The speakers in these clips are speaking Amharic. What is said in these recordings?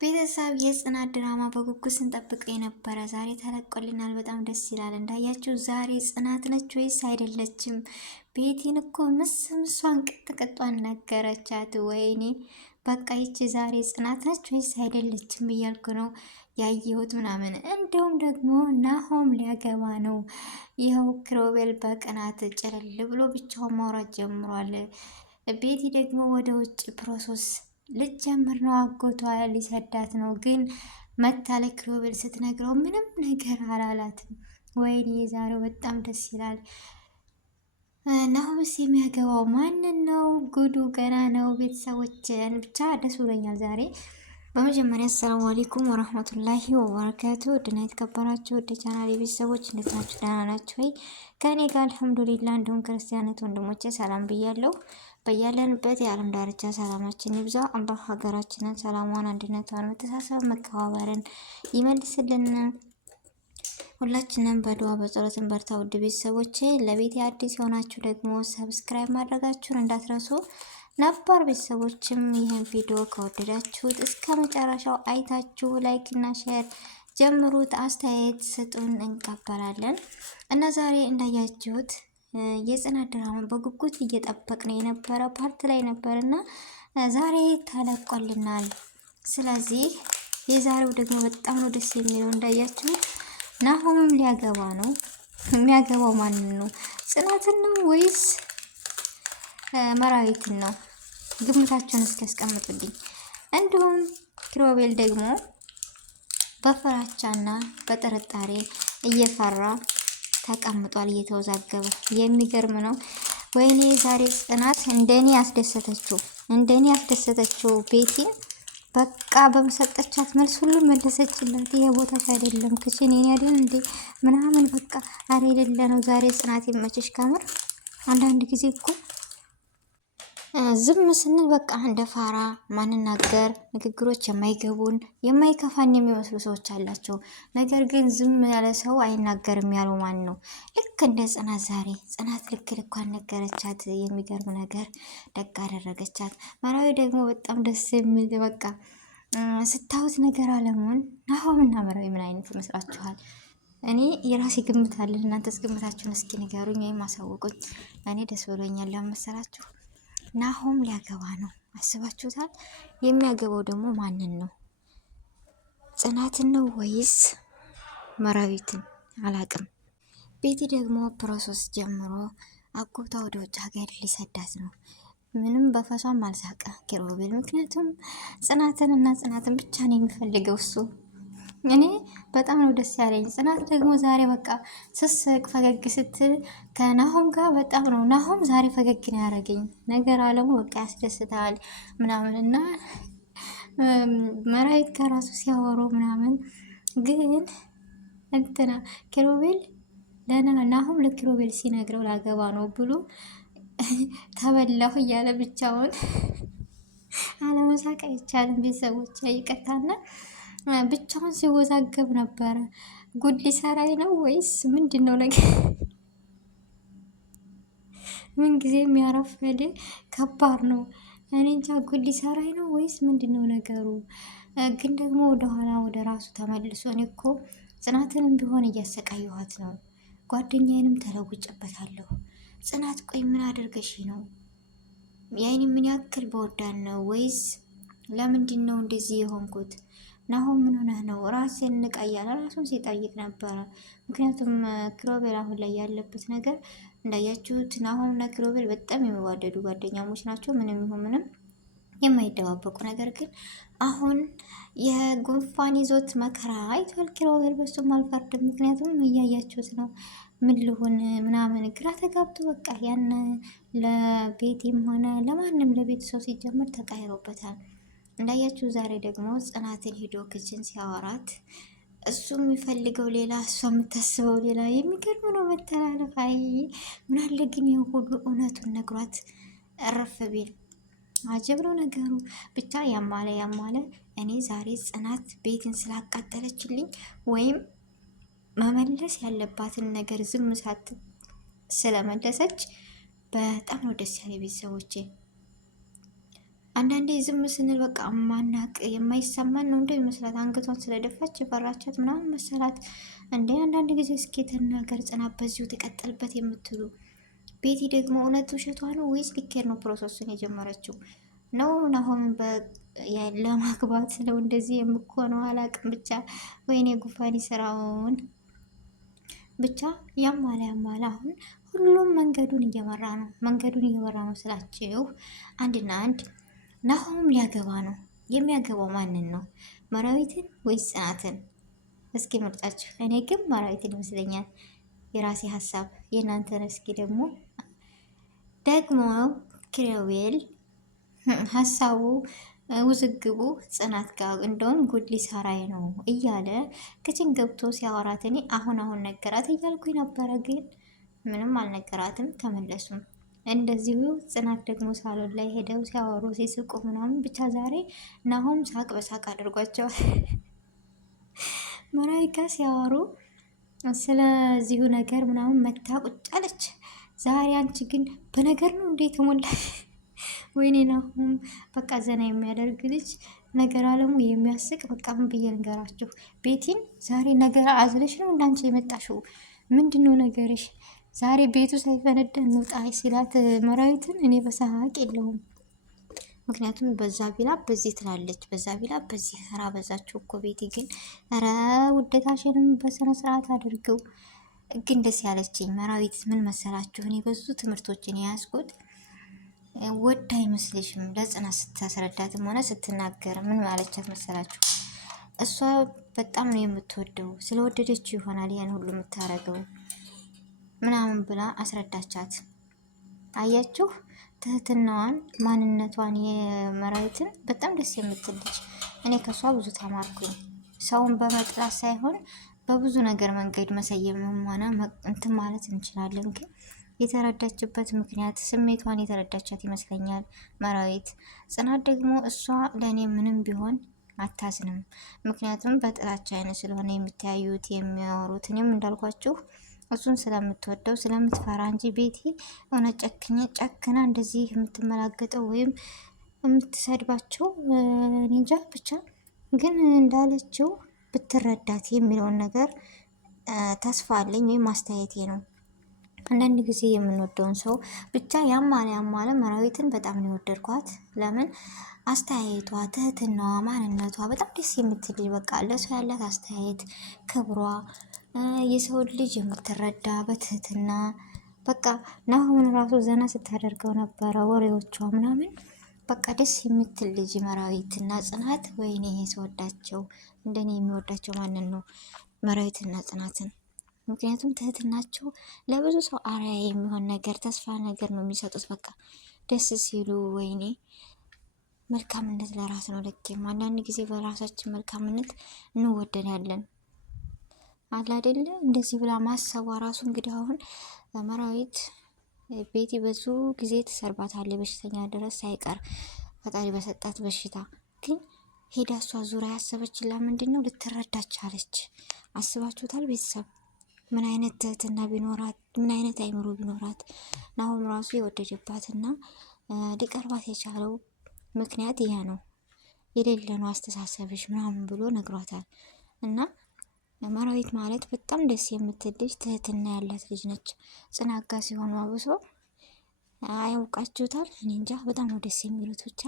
ቤተሰብ የጽናት ድራማ በጉጉት ስንጠብቀው የነበረ ዛሬ ተለቆልናል። በጣም ደስ ይላል። እንዳያችሁ ዛሬ ጽናት ነች ወይስ አይደለችም? ቤቲን እኮ ምስምሷን ቅጥቅጧን ነገረቻት። ወይኔ በቃ ይቺ ዛሬ ጽናት ነች ወይስ አይደለችም እያልኩ ነው ያየሁት ምናምን። እንዲሁም ደግሞ ናሆም ሊያገባ ነው። ይኸው ክሮቤል በቅናት ጭልል ብሎ ብቻውን ማውራት ጀምሯል። ቤቲ ደግሞ ወደ ውጭ ፕሮሰስ ልጀምር ነው። አጎቷ ሊሰዳት ነው። ግን መታለ ክሮቤል ስትነግረው ምንም ነገር አላላትም። ወይኔ የዛሬው በጣም ደስ ይላል። ናሆምስ የሚያገባው ማንን ነው? ጉዱ ገና ነው። ቤተሰቦችን ብቻ ደስ ብሎኛል ዛሬ። በመጀመሪያ አሰላሙ አለይኩም ወራህመቱላሂ ወበረካቱ። ድና የተከበራችሁ ወደ ቻናል ቤተሰቦች እንዴት ናችሁ? ደህና ናችሁ ወይ? ከኔ ጋር አልሐምዱሊላህ። እንዲሁም ክርስቲያኖች ወንድሞቼ ሰላም ብያለሁ። በያለንበት የዓለም ዳርቻ ሰላማችን ይብዛ። አላህ ሀገራችንን ሰላሟን፣ አንድነቷን፣ መተሳሰብ፣ መከባበርን ይመልስልን። ሁላችንም በዱዓ በጸሎትን በርታ። ውድ ቤተሰቦቼ ለቤት አዲስ የሆናችሁ ደግሞ ሰብስክራይብ ማድረጋችሁን እንዳትረሱ። ነባር ቤተሰቦችም ይህን ቪዲዮ ከወደዳችሁት እስከ መጨረሻው አይታችሁ ላይክ እና ሼር ጀምሩት። አስተያየት ስጡን፣ እንቀበላለን እና ዛሬ እንዳያችሁት የጽናት ድራማን በጉጉት እየጠበቅን የነበረ ፓርት ላይ ነበርና ዛሬ ተለቆልናል። ስለዚህ የዛሬው ደግሞ በጣም ነው ደስ የሚለው። እንዳያችሁት ናሆምም ሊያገባ ነው። የሚያገባው ማንን ነው? ጽናትን ነው ወይስ መራዊትን ነው? ግምታችሁን እስኪ ያስቀምጡልኝ። እንዲሁም ኪሮቤል ደግሞ በፍራቻና በጥርጣሬ እየፈራ ተቀምጧል፣ እየተወዛገበ። የሚገርም ነው። ወይኔ ዛሬ ጽናት እንደኔ ያስደሰተችው ቤቲን በቃ በመሰጠቻት መልስ ሁሉም መለሰችላት። ይሄ ቦታሽ አይደለም ክችን የኔ አይደል እንዴ ምናምን በቃ አሬ የሌለ ነው ዛሬ። ጽናት ይመችሽ። ከምር አንዳንድ ጊዜ እኮ ዝም ስንል በቃ እንደ ፋራ ማንናገር ንግግሮች የማይገቡን የማይከፋን የሚመስሉ ሰዎች አላቸው። ነገር ግን ዝም ያለ ሰው አይናገርም ያለው ማን ነው? ልክ እንደ ጽናት ዛሬ ጽናት ልክ ልኳን ነገረቻት። የሚገርም ነገር ደግ አደረገቻት። መራዊ ደግሞ በጣም ደስ የሚል በቃ ስታዩት ነገር አለሙን። ናሆምና መራዊ ምን አይነት ይመስላችኋል? እኔ የራሴ ግምት አለ። እናንተስ ግምታችሁን እስኪ ንገሩኝ ወይም አሳውቁኝ። እኔ ደስ ብሎኛል። ለመሰላችሁ ናሆም ሊያገባ ነው። አስባችሁታል? የሚያገባው ደግሞ ማንን ነው? ጽናትን ነው ወይስ መራዊትን? አላቅም። ቤቲ ደግሞ ፕሮሰስ ጀምሮ አጎቷ ወደ ውጭ ሀገር ሊሰዳት ነው። ምንም በፈሷም አልሳቀ ኪሮቤል። ምክንያቱም ጽናትን ብቻ ነው የሚፈልገው እሱ። እኔ በጣም ነው ደስ ያለኝ። ጽናት ደግሞ ዛሬ በቃ ስስቅ ፈገግ ስትል ከናሆም ጋር በጣም ነው። ናሆም ዛሬ ፈገግ ነው ያደረገኝ። ነገር አለሙ በቃ ያስደስታል ምናምን እና መራዊት ከራሱ ሲያወሩ ምናምን ግን እንትና ኪሮቤል ናሆም ለኪሮቤል ሲነግረው ላገባ ነው ብሎ ተበላሁ እያለ ብቻውን አለመሳቅ አይቻልም። ቤተሰቦች ይቅርታና ብቻውን ሲወዛገብ ነበረ። ጉድ ሊሰራይ ነው ወይስ ምንድን ነው ነገር? ምን ጊዜ የሚያረፈድ ከባድ ነው። እኔ እንጃ ጉድ ሊሰራይ ነው ወይስ ምንድን ነው ነገሩ? ግን ደግሞ ወደኋላ ወደ ራሱ ተመልሶ እኔ እኮ ጽናትንም ቢሆን እያሰቃየኋት ነው፣ ጓደኛዬንም ተለውጭበታለሁ። ጽናት ቆይ ምን አድርገሽ ነው? ያይን ምን ያክል በወዳን ነው ወይስ ለምንድን ነው እንደዚህ የሆንኩት? ናሆም ምን ሆነህ ነው? ራስን ንቃ እያለ ራሱን ሲጠይቅ ነበረ። ምክንያቱም ኪሮቤል አሁን ላይ ያለበት ነገር እንዳያችሁት ናሆምና ኪሮቤል በጣም የሚዋደዱ ጓደኛሞች ናቸው። ምንም ይሁን ምንም የማይደባበቁ። ነገር ግን አሁን የጉንፋን ይዞት መከራ አይቷል ኪሮቤል። በሱም አልፈርድም። ምክንያቱም እያያችሁት ነው። ምን ልሁን ምናምን ግራ ተጋብቶ በቃ ያን ለቤቴም ሆነ ለማንም ለቤት ሰው ሲጀምር ተቃይሮበታል። እንዳያችሁ ዛሬ ደግሞ ጽናትን ሄዶ ክችን ሲያወራት እሱ የሚፈልገው ሌላ እሷ የምታስበው ሌላ። የሚገርም ነው መተላለፍ። አይ ምናለ ግን ይህ ሁሉ እውነቱን ነግሯት እረፍ ቢል። አጀብ ነው ነገሩ። ብቻ ያማለ እኔ ዛሬ ጽናት ቤትን ስላቃጠለችልኝ ወይም መመለስ ያለባትን ነገር ዝም ሳት ስለመለሰች በጣም ነው ደስ ያለ ቤተሰቦቼ። አንዳንዴ ዝም ስንል በቃ ማናቅ የማይሰማን ነው እንደ ይመስላት አንገቷን ስለደፋች የፈራቻት ምናምን መሰላት እንዴ። አንዳንድ ጊዜ እስኪ ተናገር ጽናት በዚሁ ትቀጥልበት የምትሉ ቤቲ ደግሞ እውነት ውሸቷ ነው ወይስ ሊኬድ ነው ፕሮሰሱን የጀመረችው ነው? ናሆምን ለማግባት ነው እንደዚህ የምኮነው አላቅም። ብቻ ወይኔ ጉፋኒ ስራውን ብቻ ያማለ አሁን ሁሉም መንገዱን እየመራ ነው ስላችሁ አንድና አንድ ናሆም ሊያገባ ነው። የሚያገባው ማንን ነው? መራዊትን ወይስ ጽናትን? እስኪ ምርጫችሁ። እኔ ግን መራዊትን ይመስለኛል የራሴ ሀሳብ። የእናንተን እስኪ ደግሞ ክሬዌል ሀሳቡ ውዝግቡ ጽናት ጋር እንደውም ጉድ ሊሰራይ ነው እያለ ክችን ገብቶ ሲያወራት እኔ አሁን ነገራት እያልኩኝ ነበረ፣ ግን ምንም አልነገራትም። ተመለሱም እንደዚሁ ጽናት ደግሞ ሳሎን ላይ ሄደው ሲያወሩ ሲስቁ ምናምን ብቻ ዛሬ ናሆም ሳቅ በሳቅ አድርጓቸዋል። መራዊት ጋር ሲያወሩ ስለዚሁ ነገር ምናምን መታ ቁጭ አለች። ዛሬ አንቺ ግን በነገር ነው እንዴ ተሞላሽ? ወይኔ ናሆም በቃ ዘና የሚያደርግ ልጅ ነገር አለሙ የሚያስቅ በቃ ምን ብዬ ልንገራችሁ። ቤቲን ዛሬ ነገር አዝለሽ ነው እንዳንቺ የመጣሽው? ምንድነው ነገርሽ? ዛሬ ቤቱ ሳይፈነዳ እንውጣ ሲላት መራዊትን እኔ በሳቅ የለውም። ምክንያቱም በዛ ቢላ በዚህ ትላለች፣ በዛ ቢላ በዚህ ራ በዛችሁ እኮ ቤቲ። ግን ኧረ ውደታሽንም በስነ ስርዓት አድርገው። ግን ደስ ያለችኝ መራዊት ምን መሰላችሁ? እኔ ብዙ ትምህርቶችን የያዝኩት ወድ አይመስልሽም? ለጽናት ስታስረዳትም ሆነ ስትናገር ምን ማለቻት መሰላችሁ? እሷ በጣም ነው የምትወደው፣ ስለወደደችው ይሆናል ያን ሁሉ የምታረገው ምናምን ብላ አስረዳቻት። አያችሁ ትህትናዋን፣ ማንነቷን የመራዊትን በጣም ደስ የምትልጅ። እኔ ከሷ ብዙ ተማርኩኝ። ሰውን በመጥላት ሳይሆን በብዙ ነገር መንገድ መሰየምም ሆነ እንትን ማለት እንችላለን። ግን የተረዳችበት ምክንያት ስሜቷን የተረዳቻት ይመስለኛል መራዊት። ጽናት ደግሞ እሷ ለእኔ ምንም ቢሆን አታዝንም። ምክንያቱም በጥላቻ አይነት ስለሆነ የሚተያዩት የሚያወሩት። እኔም እንዳልኳችሁ እሱን ስለምትወደው ስለምትፈራ እንጂ ቤቲ ሆነ ጨክና እንደዚህ የምትመላገጠው ወይም የምትሰድባቸው እንጃ። ብቻ ግን እንዳለችው ብትረዳት የሚለውን ነገር ተስፋ አለኝ፣ ወይም አስተያየቴ ነው። አንዳንድ ጊዜ የምንወደውን ሰው ብቻ ያማለ መራዊትን በጣም ነው የወደድኳት። ለምን አስተያየቷ፣ ትህትናዋ፣ ማንነቷ በጣም ደስ የምትል በቃ ለሰው ያላት አስተያየት፣ ክብሯ፣ የሰው ልጅ የምትረዳ በትህትና በቃ ናሆምን ራሱ ዘና ስታደርገው ነበረ። ወሬዎቿ ምናምን በቃ ደስ የምትል ልጅ መራዊትና ጽናት። ወይኔ ስወዳቸው እንደኔ የሚወዳቸው ማንን ነው? መራዊትና ጽናትን። ምክንያቱም ትህትናቸው ለብዙ ሰው አርአያ የሚሆን ነገር፣ ተስፋ ነገር ነው የሚሰጡት። በቃ ደስ ሲሉ ወይኔ መልካምነት ለራስ ነው ለኬም። አንዳንድ ጊዜ በራሳችን መልካምነት እንወደዳለን አለ አይደለ? እንደዚህ ብላ ማሰቧ ራሱ እንግዲህ አሁን መራዊት ቤቲ ብዙ ጊዜ ትሰርባታለች፣ በሽተኛ ድረስ ሳይቀር ፈጣሪ በሰጣት በሽታ። ግን ሄዳ እሷ ዙሪያ ያሰበችላ ምንድን ነው ልትረዳች አለች። አስባችሁታል ቤተሰብ? ምን አይነት ትህትና ቢኖራት፣ ምን አይነት አይምሮ ቢኖራት ናሆም ራሱ የወደደባትና ሊቀርባት የቻለው ምክንያት ይሄ ነው። የሌለ ነው አስተሳሰብሽ ምናምን ብሎ ነግሯታል። እና መራዊት ማለት በጣም ደስ የምትል ልጅ፣ ትህትና ያላት ልጅ ነች። ጽናት ጋር ሲሆኑ አብሶ አያውቃችሁታል። እኔ እንጃ በጣም ነው ደስ የሚሉት። ብቻ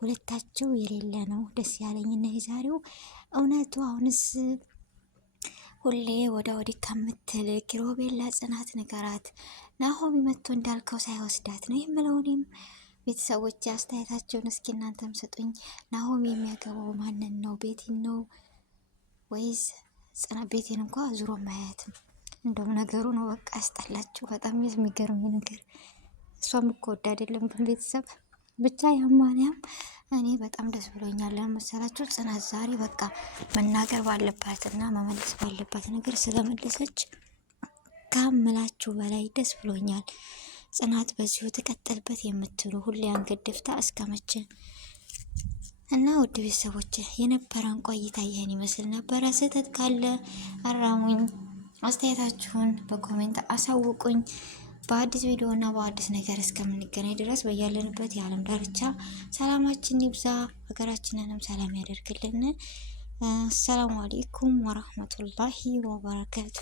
ሁለታቸው የሌለ ነው ደስ ያለኝ እና የዛሬው እውነቱ። አሁንስ ሁሌ ወደ ወዲህ ከምትል ኪሮቤል ለጽናት ንገራት፣ ናሆም መጥቶ እንዳልከው ሳይወስዳት ነው የምለው። እኔም ቤተሰቦች አስተያየታቸውን እስኪ እናንተም ስጡኝ። ናሆም የሚያገባው ማንን ነው? ቤቲን ነው ወይስ ጽናት? ቤቴን እንኳ ዙሮ ማያትም። እንደውም ነገሩ ነው በቃ ያስጠላችሁ። በጣም የሚገርም ነገር እሷም እኮ ወድ አይደለም ግን ቤተሰብ ብቻ ያማንያም እኔ በጣም ደስ ብሎኛል። ለመሰላችሁ ጽናት ዛሬ በቃ መናገር ባለባትና መመለስ ባለባት ነገር ስለመለሰች ካምላችሁ በላይ ደስ ብሎኛል። ጽናት በዚሁ ትቀጥልበት የምትሉ ሁሌ አንገት ደፍታ እስከመቼ? እና ውድ ቤተሰቦች የነበረን ቆይታ ይህን ይመስል ነበረ። ስህተት ካለ አራሙኝ፣ አስተያየታችሁን በኮሜንት አሳውቁኝ። በአዲስ ቪዲዮ እና በአዲስ ነገር እስከምንገናኝ ድረስ በያለንበት የዓለም ዳርቻ ሰላማችን ይብዛ፣ ሀገራችንንም ሰላም ያደርግልን። አሰላሙ አሌይኩም ወራህመቱላሂ ወበረካቱ።